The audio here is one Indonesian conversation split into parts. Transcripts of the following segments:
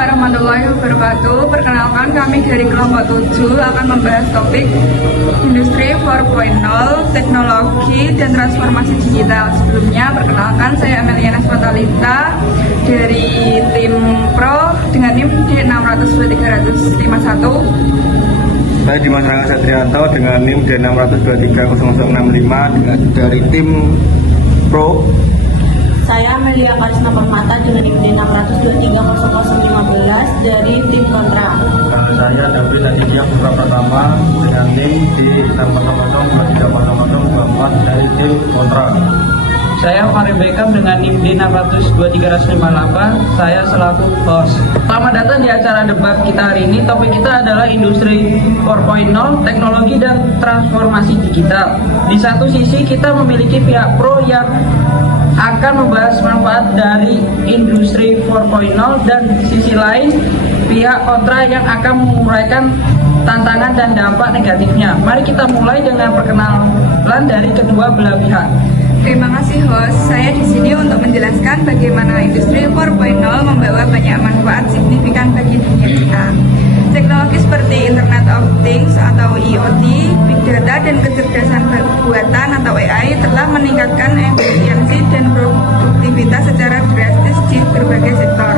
warahmatullahi wabarakatuh. Perkenalkan, kami dari kelompok 7 akan membahas topik Industri 4.0, teknologi dan transformasi digital. Sebelumnya, perkenalkan, saya Ameliana Fatalita dari tim Pro dengan NIM D602-351. Saya Dimas Rangga Satrianto dengan NIM D623-0065 dari tim Pro. Saya Amelia Karisma Permata dengan NIM D623-0015 dari tim Kontra. Saya David Aditya Putra Pratama dengan NIM D600-2300-24 dari tim Kontra. Saya Farid Beckham dengan NIM D602-358. Saya selaku host. Selamat datang di acara debat kita hari ini. Topik kita adalah Industri 4.0, teknologi dan transformasi digital. Di satu sisi kita memiliki pihak pro yang akan membahas manfaat dari Industri 4.0 dan sisi lain pihak kontra yang akan menguraikan tantangan dan dampak negatifnya. Mari kita mulai dengan perkenalan dari kedua belah pihak. Terima kasih host. Saya di sini untuk menjelaskan bagaimana Industri 4.0 membawa banyak manfaat signifikan bagi dunia kita. Teknologi seperti Internet of Things atau IoT, Big Data, dan kecerdasan buatan atau AI telah meningkatkan efisiensi dan produktivitas secara drastis di berbagai sektor.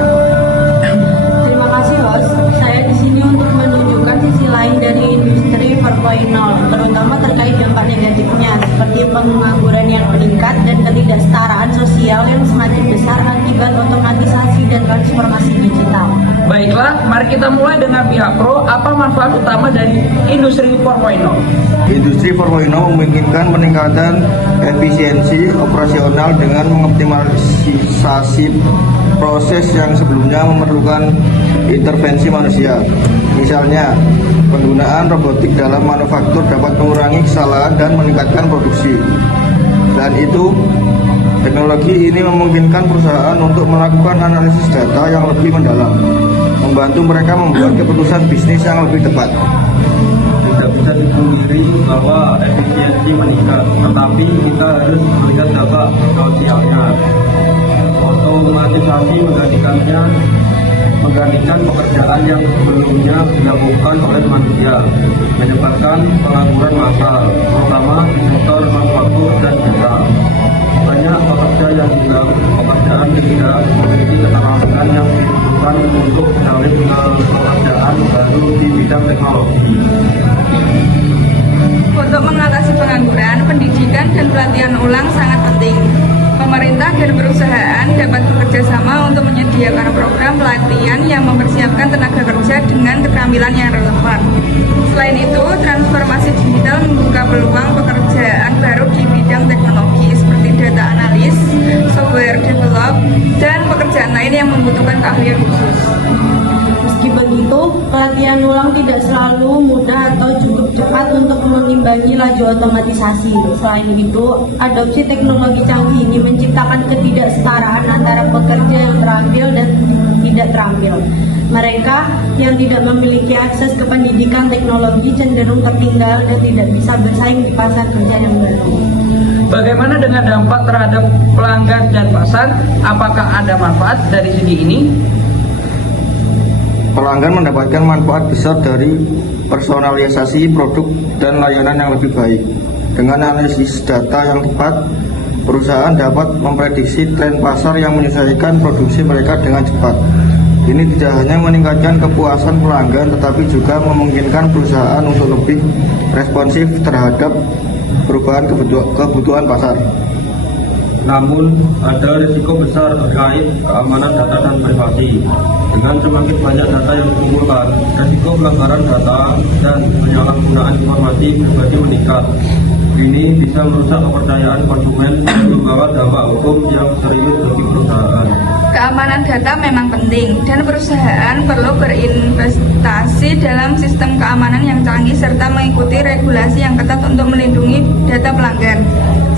Terima kasih host. Saya di sini untuk menunjukkan sisi lain dari Industri 4.0, terutama terkait dampak negatifnya seperti pengangguran yang meningkat dan ketidaksetaraan sosial yang semakin besar akibat otomatisasi dan transformasi digital. Baiklah, mari kita mulai dengan pihak pro. Apa manfaat utama dari Industri 4.0? Industri 4.0 memungkinkan peningkatan efisiensi operasional dengan mengoptimalisasi proses yang sebelumnya memerlukan intervensi manusia. Misalnya, penggunaan robotik dalam manufaktur dapat mengurangi kesalahan dan meningkatkan produksi. Dan itu, teknologi ini memungkinkan perusahaan untuk melakukan analisis data yang lebih mendalam, membantu mereka membuat keputusan bisnis yang lebih tepat. Tidak bisa dipungkiri bahwa efisiensi meningkat, tetapi kita harus melihat dampak sosialnya. Otomatisasi menggantikan pekerjaan yang sebelumnya dilakukan oleh manusia, menyebabkan pengangguran massal, terutama di sektor manufaktur dan jasa. Banyak pekerjaan tidak memiliki keterampilan yang dibutuhkan untuk beralih ke pekerjaan baru di bidang teknologi. Untuk mengatasi pengangguran, pendidikan dan pelatihan ulang sangat penting. Pemerintah dan perusahaan dapat bekerja sama untuk menyediakan program pelatihan yang mempersiapkan tenaga kerja dengan keterampilan yang relevan. Selain itu, transformasi digital membuka peluang pekerjaan baru di bidang teknologi seperti data analis, software develop, dan pekerjaan lain yang membutuhkan keahlian khusus. Meski begitu, pelatihan ulang tidak selalu mudah atau cukup cepat untuk mengimbangi laju otomatisasi. Selain itu, adopsi teknologi canggih ini menciptakan ketidaksetaraan antara pekerja yang terampil dan tidak terampil. Mereka yang tidak memiliki akses ke pendidikan teknologi cenderung tertinggal dan tidak bisa bersaing di pasar kerja yang baru. Bagaimana dengan dampak terhadap pelanggan dan pasar? Apakah ada manfaat dari segi ini? Pelanggan mendapatkan manfaat besar dari personalisasi produk dan layanan yang lebih baik. Dengan analisis data yang tepat, perusahaan dapat memprediksi tren pasar yang menyesuaikan produksi mereka dengan cepat. Ini tidak hanya meningkatkan kepuasan pelanggan, tetapi juga memungkinkan perusahaan untuk lebih responsif terhadap perubahan kebutuhan pasar. Namun, ada risiko besar terkait keamanan data dan privasi. Dengan semakin banyak data yang dikumpulkan, risiko pelanggaran data dan penyalahgunaan informasi pribadi meningkat. Ini bisa merusak kepercayaan konsumen dan membawa dampak hukum yang serius bagi perusahaan. Keamanan data memang penting dan perusahaan perlu berinvestasi dalam sistem keamanan yang canggih serta mengikuti regulasi yang ketat untuk melindungi data pelanggan.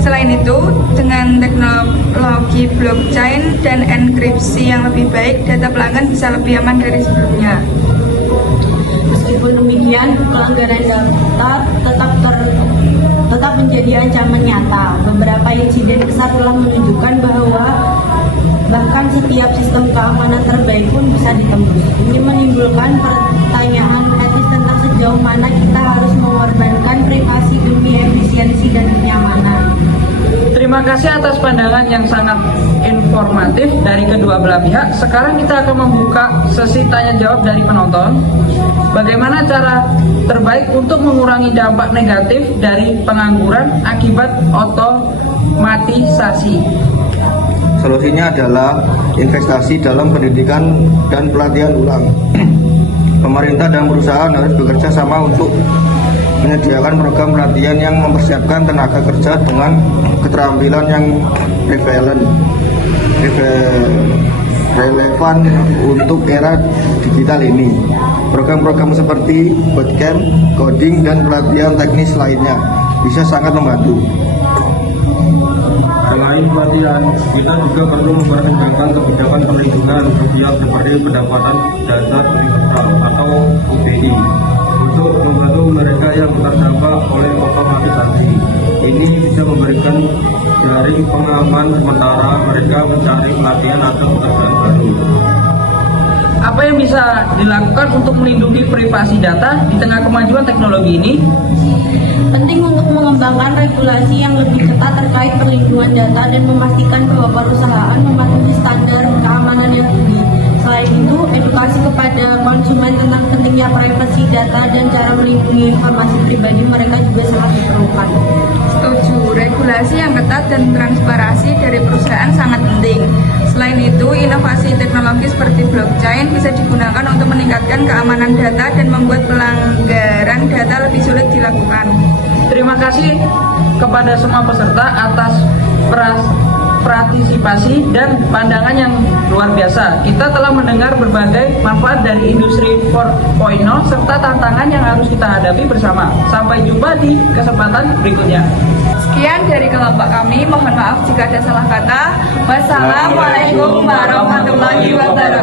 Selain itu, dengan teknologi blockchain dan enkripsi yang lebih baik, data pelanggan bisa lebih aman dari sebelumnya. Meskipun demikian, pelanggaran data tetap menjadi ancaman nyata. Beberapa insiden besar telah menunjukkan bahwa bahkan setiap setiap sistem keamanan terbaik pun bisa ditembus. Ini menimbulkan pertanyaan etis tentang sejauh mana kita harus mengorbankan privasi demi efisiensi dan kenyamanan. Terima kasih atas pandangan yang sangat informatif dari kedua belah pihak. Sekarang kita akan membuka sesi tanya jawab dari penonton. Bagaimana cara terbaik untuk mengurangi dampak negatif dari pengangguran akibat otomatisasi? Solusinya adalah investasi dalam pendidikan dan pelatihan ulang. Pemerintah dan perusahaan harus bekerja sama untuk menyediakan program pelatihan yang mempersiapkan tenaga kerja dengan keterampilan yang relevan untuk era digital ini. Program-program seperti bootcamp, coding, dan pelatihan teknis lainnya bisa sangat membantu. Selain pelatihan, kita juga perlu mempertimbangkan kebijakan perlindungan sosial seperti pendapatan dasar universal atau UPI untuk membantu mereka yang terdampak oleh otomatisasi. Ini bisa memberikan jaring pengaman sementara mereka mencari pelatihan atau pekerjaan baru. Apa yang bisa dilakukan untuk melindungi privasi data di tengah kemajuan teknologi ini? Penting untuk mengembangkan regulasi yang lebih ketat terkait perlindungan data dan memastikan bahwa perusahaan mematuhi standar keamanan yang tinggi. Selain itu, edukasi kepada konsumen tentang pentingnya privasi data dan cara melindungi informasi pribadi mereka juga sangat diperlukan. Setuju, regulasi yang ketat dan transparansi dari perusahaan sangat penting. Selain itu, inovasi teknologi seperti blockchain bisa digunakan untuk meningkatkan keamanan data dan membuat pelanggaran data lebih sulit dilakukan. Terima kasih kepada semua peserta atas partisipasi dan pandangan yang luar biasa. Kita telah mendengar berbagai manfaat dari industri 4.0 serta tantangan yang harus kita hadapi bersama. Sampai jumpa di kesempatan berikutnya. Sekian dari kelompok kami, mohon maaf jika ada salah kata. Wassalamualaikum warahmatullahi wabarakatuh.